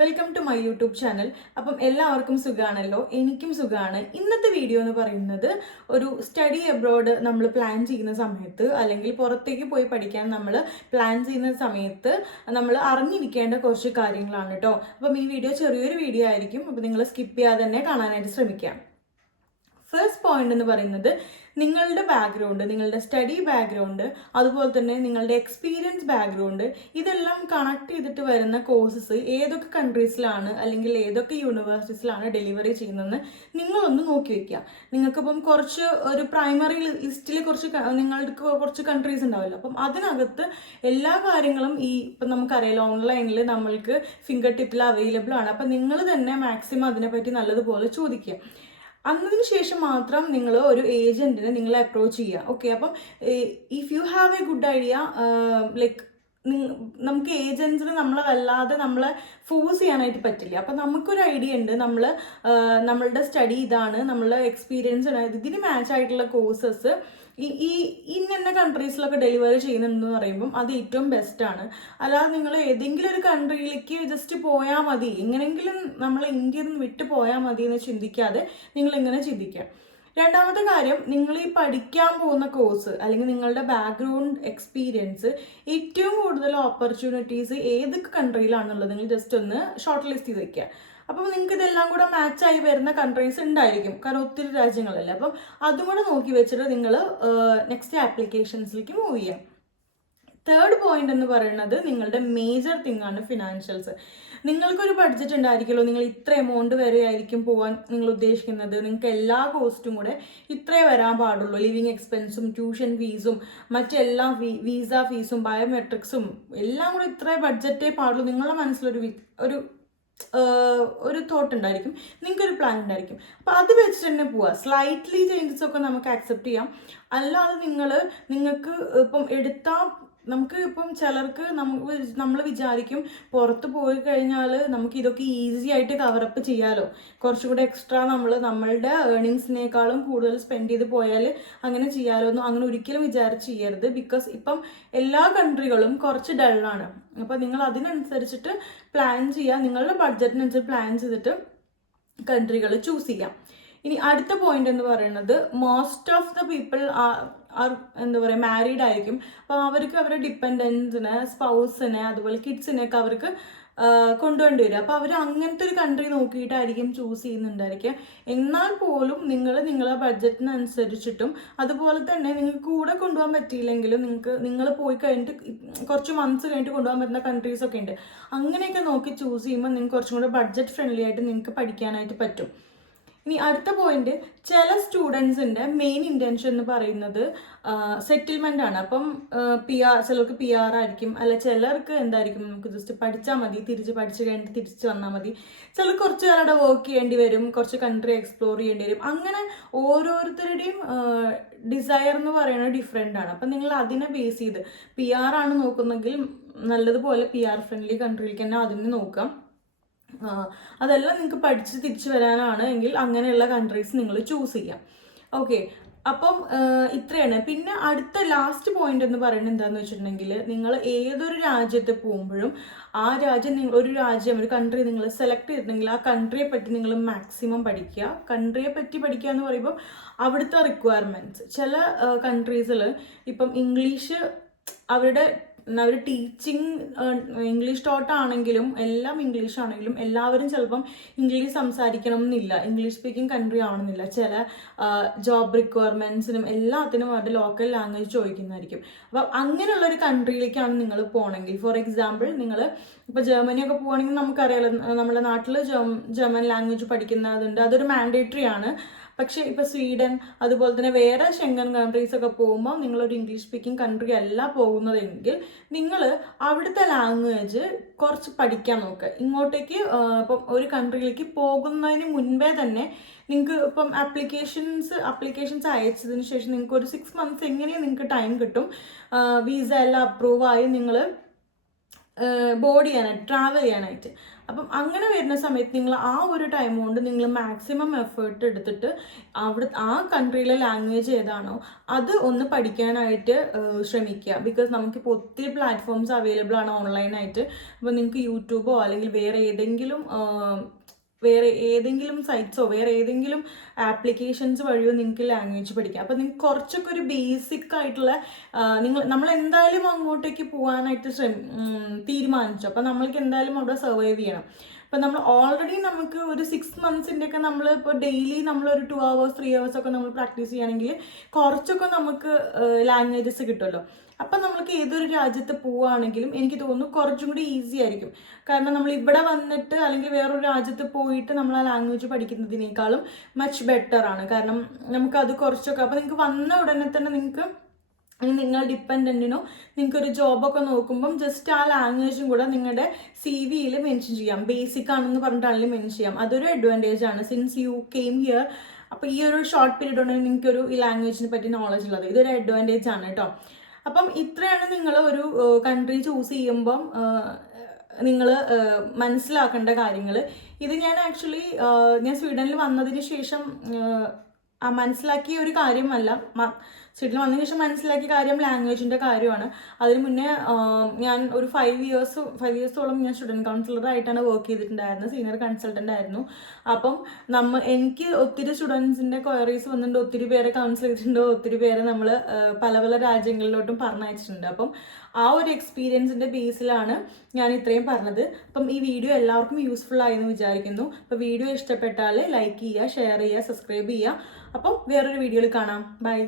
Welcome to my YouTube channel അപ്പം എല്ലാവർക്കും സുഖമാണല്ലോ എനിക്കും സുഖമാണ് ഇന്നത്തെ വീഡിയോ എന്ന് പറയുന്നത് ഒരു സ്റ്റഡി അബ്രോഡ് നമ്മൾ പ്ലാൻ ചെയ്യുന്ന സമയത്ത് അല്ലെങ്കിൽ പുറത്തേക്ക് പോയി പഠിക്കാൻ നമ്മൾ പ്ലാൻ ചെയ്യുന്ന സമയത്ത് നമ്മൾ അറിഞ്ഞിരിക്കേണ്ട കുറച്ച് കാര്യങ്ങളാണ് കേട്ടോ അപ്പം ഈ വീഡിയോ ചെറിയൊരു വീഡിയോ ആയിരിക്കും. അപ്പം നിങ്ങൾ സ്കിപ്പ് ചെയ്യാതെ തന്നെ കാണാനായിട്ട് ശ്രമിക്കാം. ഫസ്റ്റ് പോയിന്റ് എന്ന് പറയുന്നത് നിങ്ങളുടെ ബാക്ക്ഗ്രൗണ്ട് നിങ്ങളുടെ സ്റ്റഡി ബാക്ക്ഗ്രൗണ്ട് അതുപോലെ തന്നെ നിങ്ങളുടെ എക്സ്പീരിയൻസ് ബാക്ക്ഗ്രൗണ്ട് ഇതെല്ലാം കണക്ട് ചെയ്തിട്ട് വരുന്ന കോഴ്സസ് ഏതൊക്കെ കൺട്രീസിലാണ് അല്ലെങ്കിൽ ഏതൊക്കെ യൂണിവേഴ്സിറ്റീസിലാണ് ഡെലിവറി ചെയ്യുന്നതെന്ന് നിങ്ങളൊന്ന് നോക്കി വെക്കുക. നിങ്ങൾക്കിപ്പം കുറച്ച് ഒരു പ്രൈമറി ലിസ്റ്റിൽ കുറച്ച് നിങ്ങൾക്ക് കുറച്ച് കൺട്രീസ് ഉണ്ടാവില്ല. അപ്പം അതിനകത്ത് എല്ലാ കാര്യങ്ങളും ഈ ഇപ്പം നമുക്കറിയാലോ ഓൺലൈനിൽ നമ്മൾക്ക് ഫിംഗർ ടിപ്പിൽ അവൈലബിൾ ആണ്. അപ്പം നിങ്ങൾ തന്നെ മാക്സിമം അതിനെപ്പറ്റി നല്ലതുപോലെ ചോദിക്കുക. അന്നതിന് ശേഷം മാത്രം നിങ്ങൾ ഒരു ഏജന്റിനെ നിങ്ങൾ അപ്രോച്ച് ചെയ്യുക. ഓക്കെ അപ്പം if you have a good idea like നമുക്ക് ഏജൻസിനെ നമ്മളെ വല്ലാതെ നമ്മളെ ഫോഴ്സ് ചെയ്യാനായിട്ട് പറ്റില്ല. അപ്പം നമുക്കൊരു ഐഡിയ ഉണ്ട്. നമ്മൾ നമ്മളുടെ സ്റ്റഡി ഇതാണ്. നമ്മളുടെ എക്സ്പീരിയൻസ് ഇതിന് മാച്ച് ആയിട്ടുള്ള കോഴ്സസ് ഈ ഈ ഇന്ന കൺട്രീസിലൊക്കെ ഡെലിവറി ചെയ്യുന്നുണ്ടെന്ന് പറയുമ്പം അത് ഏറ്റവും ബെസ്റ്റാണ് അല്ലാതെ നിങ്ങൾ ഏതെങ്കിലും ഒരു കൺട്രിയിലേക്ക് ജസ്റ്റ് പോയാൽ മതി. എങ്ങനെങ്കിലും നമ്മൾ ഇന്ത്യയിൽ നിന്ന് വിട്ടു പോയാൽ മതി എന്ന് ചിന്തിക്കാതെ നിങ്ങൾ ഇങ്ങനെ ചിന്തിക്കുക. രണ്ടാമത്തെ കാര്യം നിങ്ങൾ ഈ പഠിക്കാൻ പോകുന്ന കോഴ്സ് അല്ലെങ്കിൽ നിങ്ങളുടെ ബാക്ക്ഗ്രൗണ്ട് എക്സ്പീരിയൻസ് ഏറ്റവും കൂടുതൽ ഓപ്പർച്യൂണിറ്റീസ് ഏതൊക്കെ കൺട്രിയിലാണെന്നുള്ളത് നിങ്ങൾ ജസ്റ്റ് ഒന്ന് ഷോർട്ട് ലിസ്റ്റ് ചെയ്ത് വെക്കുക. അപ്പം നിങ്ങൾക്ക് ഇതെല്ലാം കൂടെ മാച്ചായി വരുന്ന കൺട്രീസ് ഉണ്ടായിരിക്കും കാരണം ഒത്തിരി രാജ്യങ്ങളല്ലേ. അപ്പം അതും കൂടെ നോക്കി വെച്ചിട്ട് നിങ്ങൾ നെക്സ്റ്റ് ആപ്ലിക്കേഷൻസിലേക്ക് മൂവ് ചെയ്യാം. തേർഡ് പോയിന്റ് എന്ന് പറയുന്നത് നിങ്ങളുടെ മേജർ തിങ് ആണ് ഫിനാൻഷ്യൽസ് നിങ്ങൾക്കൊരു ബഡ്ജറ്റ് ഉണ്ടായിരിക്കുമല്ലോ നിങ്ങൾ ഇത്ര എമൗണ്ട് വരെ ആയിരിക്കും പോകാൻ നിങ്ങൾ ഉദ്ദേശിക്കുന്നത്. നിങ്ങൾക്ക് എല്ലാ കോസ്റ്റും കൂടെ ഇത്രേ വരാൻ പാടുള്ളൂ. ലിവിങ് എക്സ്പെൻസും ട്യൂഷൻ ഫീസും മറ്റെല്ലാം വീസ ഫീസും ബയോമെട്രിക്സും എല്ലാം കൂടെ ഇത്രേ ബഡ്ജറ്റേ പാടുള്ളൂ. നിങ്ങളുടെ മനസ്സിലൊരു ഒരു ഒരു തോട്ട് ഉണ്ടായിരിക്കും. നിങ്ങൾക്കൊരു പ്ലാൻ ഉണ്ടായിരിക്കും. അപ്പോൾ അത് വെച്ചിട്ട് തന്നെ പോവുക സ്ലൈറ്റ്ലി ചേഞ്ചസ് ഒക്കെ നമുക്ക് ആക്സെപ്റ്റ് ചെയ്യാം. അല്ലാതെ നിങ്ങൾ നിങ്ങൾക്ക് ഇപ്പം എടുത്താൽ നമുക്ക് ഇപ്പം ചിലർക്ക് നമ്മൾ വിചാരിക്കും പുറത്ത് പോയി കഴിഞ്ഞാൽ നമുക്ക് ഇതൊക്കെ ഈസി ആയിട്ട് കവറപ്പ് ചെയ്യാലോ. കുറച്ചുകൂടെ എക്സ്ട്രാ നമ്മൾ നമ്മളുടെ ഏർണിങ്സിനേക്കാളും കൂടുതൽ സ്പെൻഡ് ചെയ്ത് പോയാൽ അങ്ങനെ ചെയ്യാലോ ഒന്നും അങ്ങനെ ഒരിക്കലും വിചാരിച്ച് ചെയ്യരുത്. ബിക്കോസ് ഇപ്പം എല്ലാ കൺട്രികളും കുറച്ച് ഡള്ളാണ് അപ്പോൾ നിങ്ങൾ അതിനനുസരിച്ചിട്ട് പ്ലാൻ ചെയ്യുക നിങ്ങളുടെ ബഡ്ജറ്റിനനുസരിച്ച് പ്ലാൻ ചെയ്തിട്ട് കൺട്രികൾ ചൂസ് ചെയ്യാം. ഇനി അടുത്ത പോയിന്റ് എന്ന് പറയുന്നത് most of the people are എന്താ പറയുക മാരീഡ് ആയിരിക്കും. അപ്പോൾ അവർക്ക് അവരുടെ ഡിപ്പെൻഡൻസിനെ സ്പൗസിനെ അതുപോലെ കിഡ്സിനെയൊക്കെ അവർക്ക് കൊണ്ടുവേണ്ടി വരും. അപ്പോൾ അവർ അങ്ങനത്തെ ഒരു കൺട്രി നോക്കിയിട്ടായിരിക്കും ചൂസ് ചെയ്യുന്നുണ്ടായിരിക്കുക. എന്നാൽ പോലും നിങ്ങൾ നിങ്ങളുടെ ബഡ്ജറ്റിനനുസരിച്ചിട്ടും അതുപോലെ തന്നെ നിങ്ങൾക്ക് കൂടെ കൊണ്ടുപോകാൻ പറ്റിയില്ലെങ്കിലും നിങ്ങൾക്ക് നിങ്ങൾ പോയി കഴിഞ്ഞിട്ട് കുറച്ച് മന്ത്സ് കഴിഞ്ഞിട്ട് കൊണ്ടുപോകാൻ പറ്റുന്ന കൺട്രീസ് ഒക്കെ ഉണ്ട്. അങ്ങനെയൊക്കെ നോക്കി ചൂസ് ചെയ്യുമ്പോൾ നിങ്ങൾക്ക് കുറച്ചും കൂടെ ബഡ്ജറ്റ് ഫ്രണ്ട്ലി ആയിട്ട് നിങ്ങൾക്ക് പഠിക്കാനായിട്ട് പറ്റും. ഇനി അടുത്ത പോയിന്റ് ചില സ്റ്റുഡൻസിന്റെ മെയിൻ ഇന്റൻഷൻ എന്ന് പറയുന്നത് സെറ്റിൽമെന്റ് ആണ്. അപ്പം പി ആർ ചിലർക്ക് പി ആർ ആയിരിക്കും. അല്ല ചിലർക്ക് എന്തായിരിക്കും? നമുക്ക് ജസ്റ്റ് പഠിച്ചാൽ മതി. തിരിച്ച് പഠിച്ചു കഴിഞ്ഞിട്ട് തിരിച്ച് വന്നാൽ മതി. ചിലർക്ക് കുറച്ച് കാലം വർക്ക് ചെയ്യേണ്ടി വരും. കുറച്ച് കൺട്രി എക്സ്പ്ലോർ ചെയ്യേണ്ടി വരും. അങ്ങനെ ഓരോരുത്തരുടെയും ഡിസയർ എന്ന് പറയുന്നത് ഡിഫറെന്റ് ആണ്. അപ്പം നിങ്ങൾ അതിനെ ബേസ് ചെയ്ത് പി ആർ ആണ് നോക്കുന്നെങ്കിൽ നല്ലതുപോലെ പി ആർ ഫ്രണ്ട്ലി കൺട്രിയിലേക്ക് തന്നെ അതിന് നോക്കാം. അതെല്ലാം നിങ്ങൾക്ക് പഠിച്ച് തിരിച്ചു വരാനാണ് എങ്കിൽ അങ്ങനെയുള്ള കൺട്രീസ് നിങ്ങൾ ചൂസ് ചെയ്യാം. ഓക്കെ അപ്പം ഇത്രയാണ്. പിന്നെ അടുത്ത ലാസ്റ്റ് പോയിന്റ് എന്ന് പറയുന്നത് എന്താണെന്ന് വെച്ചിട്ടുണ്ടെങ്കിൽ നിങ്ങൾ ഏതൊരു രാജ്യത്ത് പോകുമ്പോഴും ആ രാജ്യം നിങ്ങൾ ഒരു രാജ്യം ഒരു കൺട്രി നിങ്ങൾ സെലക്ട് ചെയ്തിട്ടുണ്ടെങ്കിൽ ആ കൺട്രിയെ പറ്റി നിങ്ങൾ മാക്സിമം പഠിക്കുക. കൺട്രിയെ പറ്റി പഠിക്കുക എന്ന് പറയുമ്പോൾ അവിടുത്തെ റിക്വയർമെന്റ്സ് ചില കൺട്രീസിൽ ഇപ്പം ഇംഗ്ലീഷ് അവരുടെ അവർ ടീച്ചിങ് ഇംഗ്ലീഷ് ടോട്ട് ആണെങ്കിലും എല്ലാം ഇംഗ്ലീഷ് ആണെങ്കിലും എല്ലാവരും ചിലപ്പം ഇംഗ്ലീഷ് സംസാരിക്കണം എന്നില്ല. ഇംഗ്ലീഷ് സ്പീക്കിംഗ് കൺട്രി ആവണമെന്നില്ല. ചില ജോബ് റിക്വയർമെന്റ്സിനും എല്ലാത്തിനും അവരുടെ ലോക്കൽ ലാംഗ്വേജ് ചോദിക്കുന്നതായിരിക്കും. അപ്പം അങ്ങനെയുള്ള ഒരു കൺട്രിയിലേക്കാണ് നിങ്ങൾ പോകണമെങ്കിൽ ഫോർ എക്സാമ്പിൾ നിങ്ങൾ ഇപ്പോൾ ജർമ്മനിയൊക്കെ പോവുകയാണെങ്കിൽ നമുക്കറിയാലോ നമ്മുടെ നാട്ടിൽ ജർമ്മൻ ലാംഗ്വേജ് പഠിക്കുന്നതുണ്ട് അതൊരു മാൻഡേറ്ററി ആണ്. പക്ഷേ ഇപ്പോൾ സ്വീഡൻ അതുപോലെ തന്നെ വേറെ ഷെങ്കൻ കൺട്രീസ് ഒക്കെ പോകുമ്പോൾ ഒരു ഇംഗ്ലീഷ് സ്പീക്കിംഗ് കൺട്രി അല്ല പോകുന്നതെങ്കിൽ നിങ്ങൾ അവിടുത്തെ ലാംഗ്വേജ് കുറച്ച് പഠിക്കാൻ നോക്കുക ഇങ്ങോട്ടേക്ക് ഇപ്പം ഒരു കൺട്രിയിലേക്ക് പോകുന്നതിന് മുൻപേ തന്നെ നിങ്ങൾക്ക് ഇപ്പം ആപ്ലിക്കേഷൻസ് ആപ്ലിക്കേഷൻസ് അയച്ചതിന് ശേഷം നിങ്ങൾക്ക് ഒരു സിക്സ് മന്ത്സ് എങ്ങനെയും നിങ്ങൾക്ക് ടൈം കിട്ടും? വിസ എല്ലാം അപ്രൂവായി നിങ്ങൾ ബോർഡ് ചെയ്യാനായിട്ട് ട്രാവൽ ചെയ്യാനായിട്ട്. അപ്പം അങ്ങനെ വരുന്ന സമയത്ത് നിങ്ങൾ ആ ഒരു ടൈം കൊണ്ട് നിങ്ങൾ മാക്സിമം എഫേർട്ട് എടുത്തിട്ട് അവിടെ ആ കൺട്രിയിലെ ലാംഗ്വേജ് ഏതാണോ അത് ഒന്ന് പഠിക്കാനായിട്ട് ശ്രമിക്കുക. ബിക്കോസ് നമുക്കിപ്പോൾ ഒത്തിരി പ്ലാറ്റ്ഫോംസ് അവൈലബിൾ ആണ് ഓൺലൈനായിട്ട് അപ്പോൾ നിങ്ങൾക്ക് യൂട്യൂബോ അല്ലെങ്കിൽ വേറെ ഏതെങ്കിലും വേറെ ഏതെങ്കിലും സൈറ്റ്സോ വേറെ ഏതെങ്കിലും ആപ്ലിക്കേഷൻസ് വഴിയോ നിങ്ങൾക്ക് ലാംഗ്വേജ് പഠിക്കാം. അപ്പോൾ നിങ്ങൾക്ക് കുറച്ചൊക്കെ ഒരു ബേസിക് ആയിട്ടുള്ള നിങ്ങൾ നമ്മൾ എന്തായാലും അങ്ങോട്ടേക്ക് പോകാനായിട്ട് ശ്രമി തീരുമാനിച്ചു. അപ്പോൾ നമ്മൾക്ക് എന്തായാലും അവിടെ സർവൈവ് ചെയ്യണം. അപ്പം നമ്മൾ ഓൾറെഡി നമുക്ക് ഒരു സിക്സ് മന്ത്സിന്റെ ഒക്കെ നമ്മൾ ഇപ്പോൾ ഡെയിലി നമ്മൾ ഒരു ടു അവേഴ്സ് ത്രീ അവേഴ്സ് ഒക്കെ നമ്മൾ പ്രാക്ടീസ് ചെയ്യുകയാണെങ്കിൽ കുറച്ചൊക്കെ നമുക്ക് ലാംഗ്വേജസ് കിട്ടുമല്ലോ. അപ്പം നമ്മൾക്ക് ഏതൊരു രാജ്യത്ത് പോവുകയാണെങ്കിലും എനിക്ക് തോന്നുന്നു കുറച്ചും കൂടി ഈസി ആയിരിക്കും. കാരണം നമ്മൾ ഇവിടെ വന്നിട്ട് അല്ലെങ്കിൽ വേറൊരു രാജ്യത്ത് പോയിട്ട് നമ്മൾ ആ ലാംഗ്വേജ് പഠിക്കുന്നതിനേക്കാളും മച്ച് ബെറ്റർ ആണ്. കാരണം നമുക്കത് കുറച്ചൊക്കെ അപ്പോൾ നിങ്ങൾക്ക് വന്ന ഉടനെ തന്നെ നിങ്ങൾക്ക് ഇനി നിങ്ങൾ ഡിപ്പെൻഡന്റിനോ നിങ്ങൾക്ക് ഒരു ജോബൊക്കെ നോക്കുമ്പം ജസ്റ്റ് ആ ലാംഗ്വേജും കൂടെ നിങ്ങളുടെ സി വിയിൽ മെൻഷൻ ചെയ്യാം. ബേസിക് ആണെന്ന് പറഞ്ഞിട്ടാണെങ്കിലും മെൻഷൻ ചെയ്യാം. അതൊരു അഡ്വാന്റേജ് ആണ്. സിൻസ് യു കെയിം ഹിയർ അപ്പോൾ ഈ ഒരു ഷോർട്ട് പീരീഡ് നിങ്ങൾക്ക് നിങ്ങൾക്കൊരു ഈ ലാംഗ്വേജിനെ പറ്റി നോളജ് ഉള്ളത്. ഇതൊരു അഡ്വാന്റേജ് ആണ് കേട്ടോ അപ്പം ഇത്രയാണ് നിങ്ങൾ ഒരു കൺട്രി ചൂസ് ചെയ്യുമ്പം നിങ്ങൾ മനസ്സിലാക്കേണ്ട കാര്യങ്ങൾ. ഇത് ഞാൻ ആക്ച്വലി ഞാൻ സ്വീഡനിൽ വന്നതിന് ശേഷം മനസ്സിലാക്കിയ ഒരു കാര്യമല്ല. സ്വീഡനിൽ വന്നതിന് ശേഷം മനസ്സിലാക്കിയ കാര്യം ലാംഗ്വേജിന്റെ കാര്യമാണ്. അതിന് മുന്നേ ഞാൻ ഒരു ഫൈവ് ഇയേഴ്സ് ഫൈവ് ഇയേഴ്സോളം ഞാൻ സ്റ്റുഡന്റ് കൗൺസിലറായിട്ടാണ് വർക്ക് ചെയ്തിട്ടുണ്ടായിരുന്നത്. സീനിയർ കൺസൾട്ടന്റ് ആയിരുന്നു. അപ്പം നമ്മ എനിക്ക് ഒത്തിരി സ്റ്റുഡൻസിന്റെ ക്വയറീസ് വന്നിട്ടുണ്ട്. ഒത്തിരി പേരെ കൗൺസിൽ ചെയ്തിട്ടുണ്ട്. ഒത്തിരി പേരെ നമ്മൾ പല പല രാജ്യങ്ങളിലോട്ടും പറഞ്ഞയച്ചിട്ടുണ്ട്. അപ്പം ആ ഒരു എക്സ്പീരിയൻസിന്റെ ബേസിലാണ് ഞാൻ ഇത്രയും പറഞ്ഞത്. അപ്പം ഈ വീഡിയോ എല്ലാവർക്കും യൂസ്ഫുൾ ആയെന്ന് വിചാരിക്കുന്നു. അപ്പോൾ വീഡിയോ ഇഷ്ടപ്പെട്ടാൽ ലൈക്ക് ചെയ്യുക ഷെയർ ചെയ്യുക സബ്സ്ക്രൈബ് ചെയ്യുക. അപ്പം വേറൊരു വീഡിയോയിൽ കാണാം. ബൈ